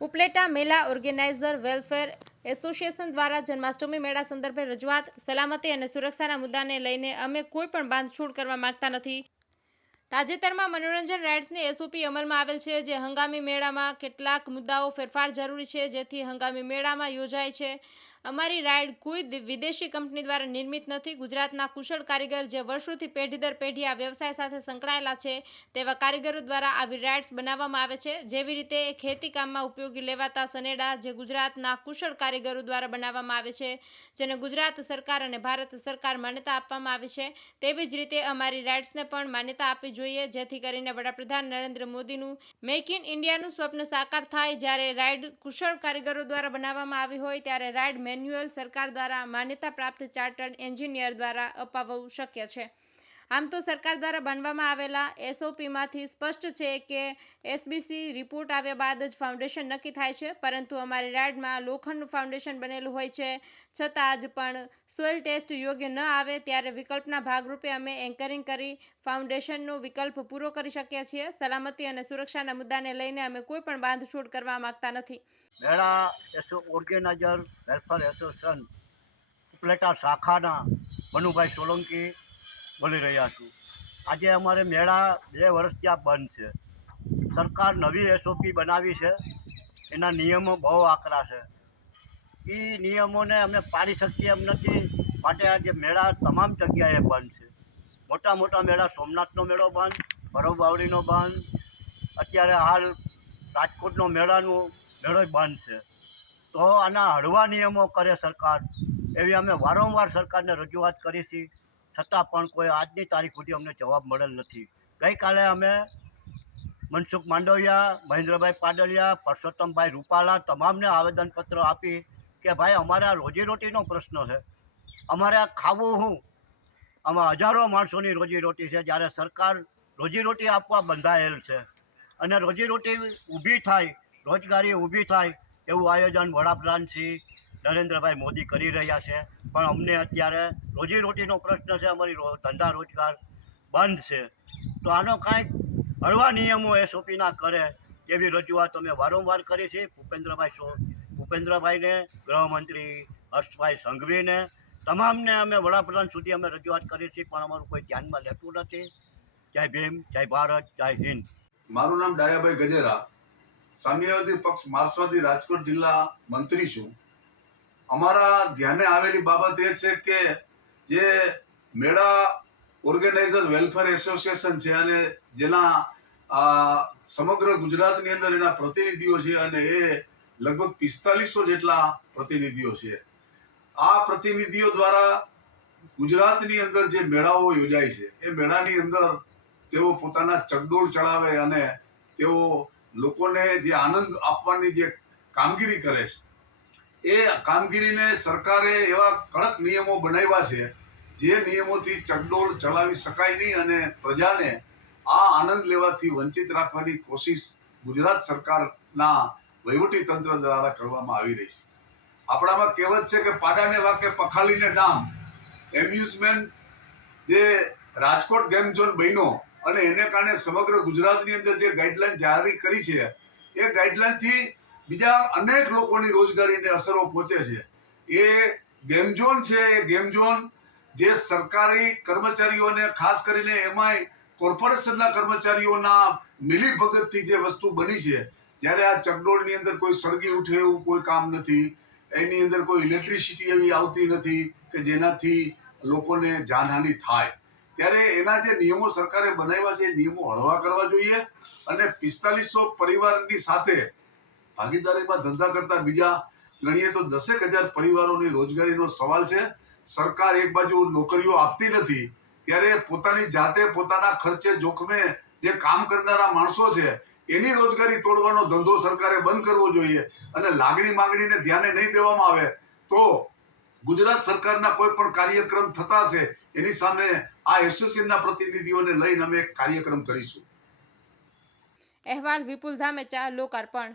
જિલ્લા મેલા organiser welfare association દ્વારા જન્માષ્ટમી મેળા સંદર્ભે રજૂઆત સલામતી અને સુરક્ષાના મુદ્દાને લઈને અમે કોઈ પણ બાંધછોડ કરવા માંગતા નથી. તાજેતરમાં મનોરંજન રાઇટ્સની એસઓપી અમલમાં આવેલ છે, જે હંગામી મેળામાં કેટલાક મુદ્દાઓ ફેરફાર જરૂરી છે, જેથી હંગામી મેળામાં યોજાય છે. અમારી રાઇડ કોઈ વિદેશી કંપની દ્વારા નિર્મિત નથી. ગુજરાતના કુશળ કારીગર જે વર્ષોથી પેઢી દર પેઢી આ વ્યવસાય સાથે સંકળાયેલા છે, તેવા કારીગરો દ્વારા આવી રાઇડ્સ બનાવવામાં આવે છે. જેવી રીતે ખેતી કામમાં ઉપયોગી લેવાતા સનેડા જે ગુજરાતના કુશળ કારીગરો દ્વારા બનાવવામાં આવે છે, જેને ગુજરાત સરકાર અને ભારત સરકાર માન્યતા આપવામાં આવી છે, તેવી જ રીતે અમારી રાઇડ્સને પણ માન્યતા આપવી જોઈએ. જેથી કરીને વડાપ્રધાન નરેન્દ્ર મોદીનું મેક ઇન ઇન્ડિયાનું સ્વપ્ન સાકાર થાય. જ્યારે રાઇડ કુશળ કારીગરો દ્વારા બનાવવામાં આવી હોય, ત્યારે રાઇડ મેન્યુઅલ સરકાર દ્વારા માન્યતા પ્રાપ્ત ચાર્ટર્ડ એન્જિનિયર દ્વારા અપાવવું શક્ય છે. આમ તો સરકાર દ્વારા બનવામાં આવેલા એસઓપીમાંથી સ્પષ્ટ છે કે એસબીસી રિપોર્ટ આવ્યા બાદ જ ફાઉન્ડેશન નક્કી થાય છે, પરંતુ અમારી રાડમાં લોખંડનું ફાઉન્ડેશન બનેલું હોય છે. છતાં જ પણ સોઇલ ટેસ્ટ યોગ્ય ન આવે ત્યારે વિકલ્પના ભાગરૂપે અમે એન્કરિંગ કરી ફાઉન્ડેશનનો વિકલ્પ પૂરો કરી શકીએ છીએ. સલામતી અને સુરક્ષાના મુદ્દાને લઈને અમે કોઈ પણ બાંધછોડ કરવા માંગતા નથી. શાખાના મનુભાઈ સોલંકી બોલી રહ્યા છું. આજે અમારે મેળા બે વર્ષ ત્યાં બંધ છે. સરકાર નવી એસઓપી બનાવી છે. એના નિયમો બહુ આકરા છે. એ નિયમોને અમે પાડી શકીએ એમ નથી. માટે આજે મેળા તમામ જગ્યાએ બંધ છે. મોટા મોટા મેળા, સોમનાથનો મેળો બંધ ભરવબાવડીનો બંધ. અત્યારે હાલ રાજકોટનો મેળાનો મેળો બંધ છે. તો આના હળવા નિયમો કરે સરકાર. એવી અમે વારંવાર સરકારને રજૂઆત કરી છે છતાં પણ કોઈ આજની તારીખ સુધી અમને જવાબ મળેલ નથી. ગઈકાલે અમે મનસુખ માંડવિયા, મહેન્દ્રભાઈ પાડલિયા, પરસોત્તમભાઈ રૂપાલા તમામને આવેદનપત્ર આપી કે ભાઈ અમારે આ રોજીરોટીનો પ્રશ્ન છે. અમારે આ ખાવું હું? આમાં હજારો માણસોની રોજીરોટી છે. જ્યારે સરકાર રોજીરોટી આપવા બંધાયેલ છે અને રોજીરોટી ઊભી થાય, રોજગારી ઊભી થાય એવું આયોજન વડાપ્રધાન શ્રી નરેન્દ્રભાઈ મોદી કરી રહ્યા છે. પણ અમને અત્યારે રોજીરોટીનો પ્રશ્ન છે, અમારી ધંધા રોજગાર બંધ છે. તો આનો કાંઈક હળવા નિયમો એસઓપીના કરે એવી રજૂઆત અમે વારંવાર કરી છે ભૂપેન્દ્રભાઈ ભૂપેન્દ્રભાઈને, ગૃહમંત્રી હર્ષભાઈ સંઘવીને, તમામને અમે વડાપ્રધાન સુધી અમે રજૂઆત કરી છે પણ અમારું કોઈ ધ્યાનમાં લેતું નથી. જય ભીમ, જય ભારત, જય હિન્દ. મારું નામ ડાયાભાઈ ગજેરા. સામ્યવાદી પક્ષ, માર્ક્સવાદી રાજકોટ જિલ્લા મંત્રી છું. અમારા ધ્યાને આવેલી બાબત એ છે કે જે મેળા ઓર્ગેનાઇઝર વેલફેર એસોસિએશન છે અને જેના સમગ્ર ગુજરાતની અંદર એના પ્રતિનિધિઓ છે અને એ લગભગ પિસ્તાલીસો જેટલા પ્રતિનિધિઓ છે. આ પ્રતિનિધિઓ દ્વારા ગુજરાતની અંદર જે મેળાઓ યોજાય છે, એ મેળાની અંદર તેઓ પોતાના ચકડોળ ચડાવે અને તેઓ લોકોને જે આનંદ આપવાની જે કામગીરી કરે છે એ કામગીરીને સરકારે એવા કડક નિયમો બનાવ્યા છે, જે નિયમોથી ચકડોળ ચલાવી શકાય નહીં અને પ્રજાને આ આનંદ લેવાથી વંચિત રાખવાની કોશિશ ગુજરાત સરકારના વહીવટી તંત્ર દ્વારા કરવામાં આવી રહી છે. આપણામાં કહેવત છે કે પાડાને વાકે પખાલીને ડામ. એમ્યુઝમેન્ટ જે રાજકોટ ગેમ ઝોન બન્યો અને એને કારણે સમગ્ર ગુજરાતની અંદર જે ગાઈડલાઈન જારી કરી છે, એ ગાઈડલાઈનથી બીજા અનેક લોકોની રોજગારીને અસરો પહોંચે છે. એ ગેમ ઝોન છે, એ ગેમ ઝોન જે સરકારી કર્મચારીઓને, ખાસ કરીને એમાંય કોર્પોરેશનના કર્મચારીઓના મિલીભગતથી જે વસ્તુ બની છે જ્યારે આ ચકડોળની અંદર કોઈ સળગી ઉઠે એવું કોઈ કામ નથી. એની અંદર કોઈ ઇલેક્ટ્રિસિટી એવી આવતી નથી કે જેનાથી લોકોને જાનહાનિ થાય. ત્યારે એના જે નિયમો સરકારે બનાવ્યા છે, એ નિયમો હળવા કરવા જોઈએ અને પિસ્તાલીસો પરિવારની સાથે ભાગીદારીમાં ધંધા કરતા બીજા ગણીએ તો દસેક હજાર પરિવારોની રોજગારીનો સવાલ છે. સરકાર એક બાજુ નોકરીઓ આપતી નથી, ત્યારે પોતાની જાતે પોતાના ખર્ચે જોખમે જે કામ કરનારા માણસો છે, એની રોજગારી તોડવાનો ધંધો સરકારે બંધ કરવો જોઈએ અને લાગણી માંગણીને ધ્યાને નહીં દેવામાં આવે તો ગુજરાત સરકારના કોઈ પણ કાર્યક્રમ થતા છે એની સામે આ એસોસિએશનના પ્રતિનિધિઓને લઈને અમે કાર્યક્રમ કરીશું. અહેવાલ વિપુલ ધામેચા લોકાર્પણ.